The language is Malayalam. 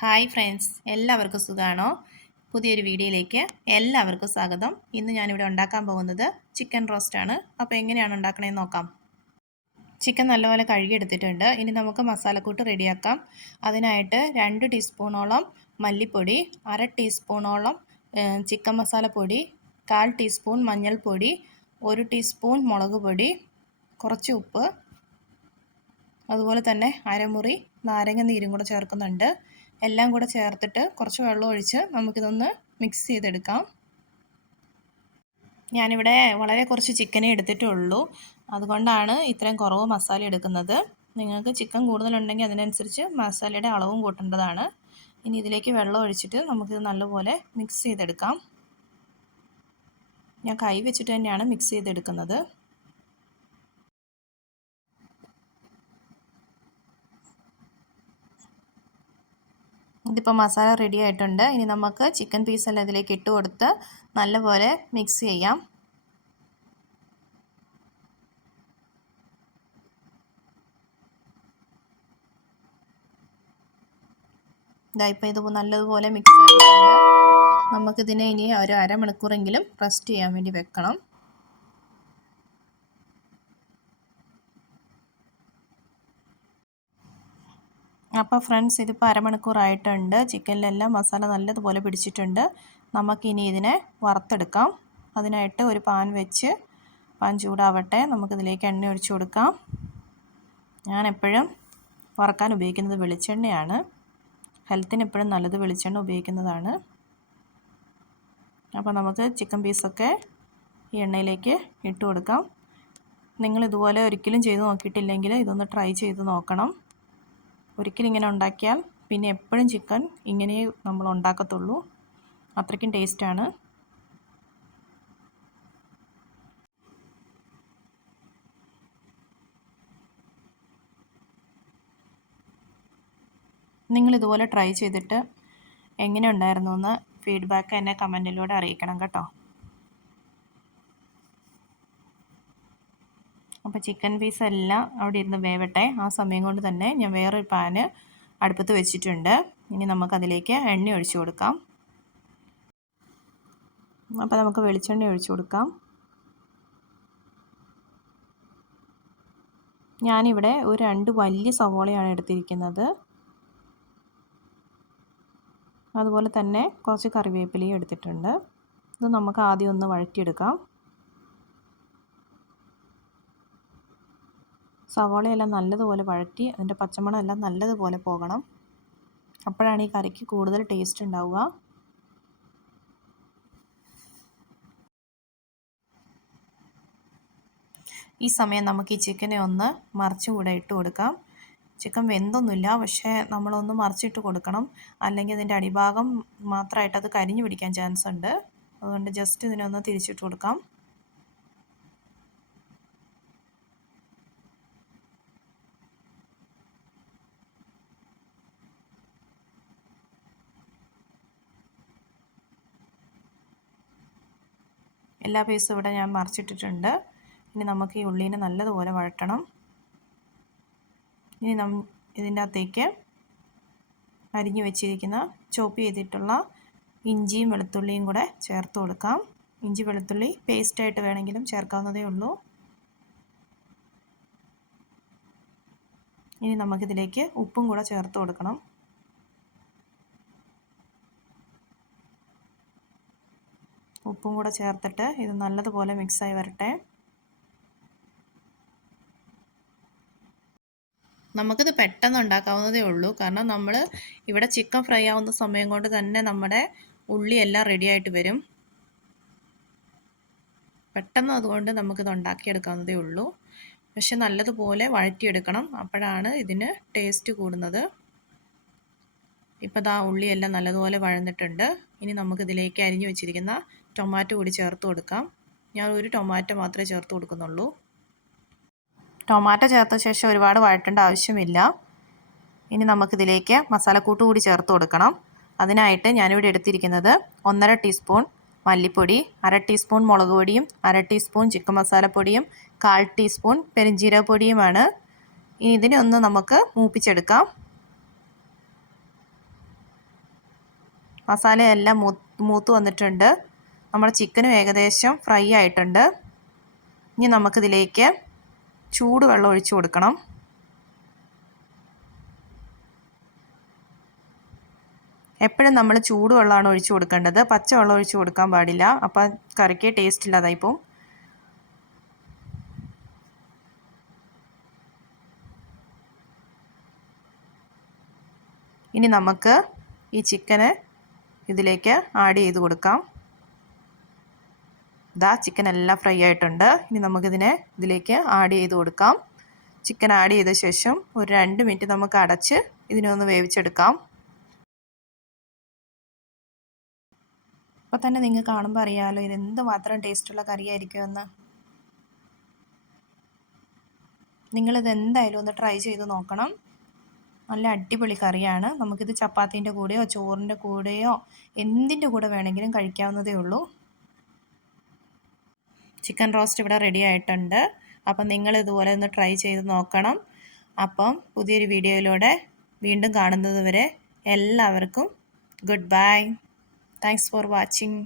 ഹായ് ഫ്രണ്ട്സ്, എല്ലാവർക്കും സുഖമാണോ? പുതിയൊരു വീഡിയോയിലേക്ക് എല്ലാവർക്കും സ്വാഗതം. ഇന്ന് ഞാനിവിടെ ഉണ്ടാക്കാൻ പോകുന്നത് ചിക്കൻ റോസ്റ്റാണ്. അപ്പോൾ എങ്ങനെയാണ് ഉണ്ടാക്കണതെന്ന് നോക്കാം. ചിക്കൻ നല്ലപോലെ കഴുകിയെടുത്തിട്ടുണ്ട്. ഇനി നമുക്ക് മസാലക്കൂട്ട് റെഡിയാക്കാം. അതിനായിട്ട് 2 ടീസ്പൂണോളം മല്ലിപ്പൊടി, 1/2 ടീസ്പൂണോളം ചിക്കൻ മസാലപ്പൊടി, 1/4 ടീസ്പൂൺ മഞ്ഞൾപ്പൊടി, 1 ടീസ്പൂൺ മുളക് പൊടി, കുറച്ച് ഉപ്പ്, അതുപോലെ തന്നെ അരമുറി നാരങ്ങ നീരും കൂടെ ചേർക്കുന്നുണ്ട്. എല്ലാം കൂടെ ചേർത്തിട്ട് കുറച്ച് വെള്ളം ഒഴിച്ച് നമുക്കിതൊന്ന് മിക്സ് ചെയ്തെടുക്കാം. ഞാനിവിടെ വളരെ കുറച്ച് ചിക്കനേ എടുത്തിട്ടുള്ളൂ, അതുകൊണ്ടാണ് ഇത്രയും കുറവ് മസാല എടുക്കുന്നത്. നിങ്ങൾക്ക് ചിക്കൻ കൂടുതലുണ്ടെങ്കിൽ അതിനനുസരിച്ച് മസാലയുടെ അളവും കൂട്ടേണ്ടതാണ്. ഇനി ഇതിലേക്ക് വെള്ളം ഒഴിച്ചിട്ട് നമുക്കിത് നല്ലപോലെ മിക്സ് ചെയ്തെടുക്കാം. ഞാൻ കൈ വെച്ചിട്ട് തന്നെയാണ് മിക്സ് ചെയ്തെടുക്കുന്നത്. ഇതിപ്പോൾ മസാല റെഡി ആയിട്ടുണ്ട്. ഇനി നമുക്ക് ചിക്കൻ പീസെല്ലാം ഇതിലേക്ക് ഇട്ട് കൊടുത്ത് നല്ലപോലെ മിക്സ് ചെയ്യാം. ഇപ്പോൾ ഇത് നല്ലതുപോലെ മിക്സ് ചെയ്തിട്ടുണ്ട്. നമുക്കിതിനെ ഇനി ഒരു അരമണിക്കൂറെങ്കിലും റെസ്റ്റ് ചെയ്യാൻ വേണ്ടി വെക്കണം. അപ്പോൾ ഫ്രണ്ട്സ്, ഇതിപ്പോൾ അരമണിക്കൂറായിട്ടുണ്ട്. ചിക്കനിലെല്ലാം മസാല നല്ലതുപോലെ പിടിച്ചിട്ടുണ്ട്. നമുക്കിനി ഇതിനെ വറുത്തെടുക്കാം. അതിനായിട്ട് ഒരു പാൻ വെച്ച് പാൻ ചൂടാവട്ടെ. നമുക്കിതിലേക്ക് എണ്ണ ഒഴിച്ചു കൊടുക്കാം. ഞാൻ എപ്പോഴും വറക്കാൻ ഉപയോഗിക്കുന്നത് വെളിച്ചെണ്ണയാണ്. ഹെൽത്തിന് എപ്പോഴും നല്ലത് വെളിച്ചെണ്ണ ഉപയോഗിക്കുന്നതാണ്. അപ്പോൾ നമുക്ക് ചിക്കൻ പീസൊക്കെ ഈ എണ്ണയിലേക്ക് ഇട്ട് കൊടുക്കാം. നിങ്ങളിതുപോലെ ഒരിക്കലും ചെയ്ത് നോക്കിയിട്ടില്ലെങ്കിൽ ഇതൊന്ന് ട്രൈ ചെയ്ത് നോക്കണം. ഒരിക്കലും ഇങ്ങനെ ഉണ്ടാക്കിയാൽ പിന്നെ എപ്പോഴും ചിക്കൻ ഇങ്ങനെ നമ്മൾ ഉണ്ടാക്കത്തുള്ളൂ. അത്രയ്ക്കും ടേസ്റ്റാണ്. നിങ്ങളിതുപോലെ ട്രൈ ചെയ്തിട്ട് എങ്ങനെ ഉണ്ടായിരുന്നു എന്ന് ഫീഡ്ബാക്ക് എന്നെ കമൻറ്റിലൂടെ അറിയിക്കണം കേട്ടോ. അപ്പോൾ ചിക്കൻ പീസ് എല്ലാം അവിടെ ഇരുന്ന് വേവട്ടെ. ആ സമയം കൊണ്ട് തന്നെ ഞാൻ വേറൊരു പാന് അടുപ്പത്ത് വെച്ചിട്ടുണ്ട്. ഇനി നമുക്കതിലേക്ക് എണ്ണ ഒഴിച്ചു കൊടുക്കാം. അപ്പോൾ നമുക്ക് വെളിച്ചെണ്ണ ഒഴിച്ചു കൊടുക്കാം. ഞാനിവിടെ ഒരു 2 വലിയ സവോളയാണ് എടുത്തിരിക്കുന്നത്. അതുപോലെ തന്നെ കുറച്ച് കറിവേപ്പിലയും എടുത്തിട്ടുണ്ട്. ഇത് നമുക്ക് ആദ്യം ഒന്ന് വഴറ്റിയെടുക്കാം. സവോളയെല്ലാം നല്ലതുപോലെ വഴറ്റി അതിൻ്റെ പച്ചമണം എല്ലാം നല്ലതുപോലെ പോകണം. അപ്പോഴാണ് ഈ കറിക്ക് കൂടുതൽ ടേസ്റ്റ് ഉണ്ടാവുക. ഈ സമയം നമുക്ക് ഈ ചിക്കനെ ഒന്ന് മറിച്ചും കൂടെ ഇട്ട് കൊടുക്കാം. ചിക്കൻ വെന്തൊന്നുമില്ല, പക്ഷേ നമ്മളൊന്ന് മറിച്ചിട്ട് കൊടുക്കണം. അല്ലെങ്കിൽ ഇതിൻ്റെ അടിഭാഗം മാത്രമായിട്ട് അത് കരിഞ്ഞു പിടിക്കാൻ ചാൻസ് ഉണ്ട്. അതുകൊണ്ട് ജസ്റ്റ് ഇതിനൊന്ന് തിരിച്ചിട്ട് കൊടുക്കാം. എല്ലാ പീസും ഇവിടെ ഞാൻ മറിച്ചിട്ടിട്ടുണ്ട്. ഇനി നമുക്ക് ഈ ഉള്ളീനെ നല്ലതുപോലെ വഴറ്റണം. ഇനി ഇതിൻ്റെ അകത്തേക്ക് അരിഞ്ഞു വെച്ചിരിക്കുന്ന ചോപ്പ് ചെയ്തിട്ടുള്ള ഇഞ്ചിയും വെളുത്തുള്ളിയും കൂടെ ചേർത്ത് കൊടുക്കാം. ഇഞ്ചി വെളുത്തുള്ളി പേസ്റ്റായിട്ട് വേണമെങ്കിലും ചേർക്കാവുന്നതേ ഉള്ളൂ. ഇനി നമുക്കിതിലേക്ക് ഉപ്പും കൂടെ ചേർത്ത് കൊടുക്കണം. ഉപ്പും കൂടെ ചേർത്തിട്ട് ഇത് നല്ലതുപോലെ മിക്സായി വരട്ടെ. നമുക്കിത് പെട്ടെന്ന് ഉണ്ടാക്കാവുന്നതേ ഉള്ളൂ. കാരണം നമ്മൾ ഇവിടെ ചിക്കൻ ഫ്രൈ ആവുന്ന സമയം കൊണ്ട് തന്നെ നമ്മുടെ ഉള്ളി എല്ലാം റെഡി ആയിട്ട് വരും. പെട്ടെന്ന് അതുകൊണ്ട് നമുക്കിത് ഉണ്ടാക്കിയെടുക്കാവുന്നതേ ഉള്ളൂ. പക്ഷെ നല്ലതുപോലെ വഴറ്റിയെടുക്കണം. അപ്പോഴാണ് ഇതിന് ടേസ്റ്റ് കൂടുന്നത്. ഇപ്പോൾ ദാ ഉള്ളിയെല്ലാം നല്ലതുപോലെ വഴന്നിട്ടുണ്ട്. ഇനി നമുക്കിതിലേക്ക് അരിഞ്ഞു വെച്ചിരിക്കുന്ന ടൊമാറ്റോ കൂടി ചേർത്ത് കൊടുക്കാം. ഞാൻ ഒരു ടൊമാറ്റോ മാത്രമേ ചേർത്ത് കൊടുക്കുന്നുള്ളൂ. ടൊമാറ്റോ ചേർത്ത ശേഷം ഒരുപാട് വഴറ്റേണ്ട ആവശ്യമില്ല. ഇനി നമുക്കിതിലേക്ക് മസാലക്കൂട്ട് കൂടി ചേർത്ത് കൊടുക്കണം. അതിനായിട്ട് ഞാനിവിടെ എടുത്തിരിക്കുന്നത് 1.5 ടീസ്പൂൺ മല്ലിപ്പൊടി, 1/2 ടീസ്പൂൺ മുളക് പൊടിയും, 1/2 ടീസ്പൂൺ ചിക്കൻ മസാലപ്പൊടിയും, 1/4 ടീസ്പൂൺ പെരുംജീരകപ്പൊടിയുമാണ്. ഇനി ഇതിനെ ഒന്ന് നമുക്ക് മൂപ്പിച്ചെടുക്കാം. മസാലയെല്ലാം മൂത്ത് വന്നിട്ടുണ്ട്. നമ്മുടെ ചിക്കനും ഏകദേശം ഫ്രൈ ആയിട്ടുണ്ട്. ഇനി നമുക്കിതിലേക്ക് ചൂടുവെള്ളം ഒഴിച്ചു കൊടുക്കണം. എപ്പോഴും നമ്മൾ ചൂടുവെള്ളമാണ് ഒഴിച്ചു കൊടുക്കേണ്ടത്, പച്ചവെള്ളം ഒഴിച്ചു കൊടുക്കാൻ പാടില്ല. അപ്പം കറിക്ക് ടേസ്റ്റ് ഇല്ലാതായിപ്പോൾ. ഇനി നമുക്ക് ഈ ചിക്കന് ഇതിലേക്ക് ആഡ് ചെയ്ത് കൊടുക്കാം. ചിക്കൻ എല്ലാം ഫ്രൈ ആയിട്ടുണ്ട്. ഇനി ഇതിലേക്ക് ആഡ് ചെയ്ത് കൊടുക്കാം. ചിക്കൻ ആഡ് ചെയ്ത ശേഷം ഒരു 2 മിനിറ്റ് നമുക്ക് അടച്ച് ഇതിനൊന്ന് വേവിച്ചെടുക്കാം. അപ്പോൾ തന്നെ നിങ്ങൾക്ക് കാണുമ്പോൾ അറിയാമല്ലോ ഇത് എന്തുമാത്രം ടേസ്റ്റുള്ള കറിയായിരിക്കുമെന്ന്. നിങ്ങളിത് എന്തായാലും ഒന്ന് ട്രൈ ചെയ്ത് നോക്കണം. നല്ല അടിപൊളി കറിയാണ്. നമുക്കിത് ചപ്പാത്തീൻ്റെ കൂടെയോ ചോറിൻ്റെ കൂടെയോ എന്തിൻ്റെ കൂടെ വേണമെങ്കിലും കഴിക്കാവുന്നതേ ഉള്ളൂ. ചിക്കൻ റോസ്റ്റ് ഇവിടെ റെഡി ആയിട്ടുണ്ട്. അപ്പം നിങ്ങൾ ഇതുപോലെ ഒന്ന് ട്രൈ ചെയ്ത് നോക്കണം. അപ്പം പുതിയൊരു വീഡിയോയിലൂടെ വീണ്ടും കാണുന്നത് വരെ എല്ലാവർക്കും good bye. Thanks for watching.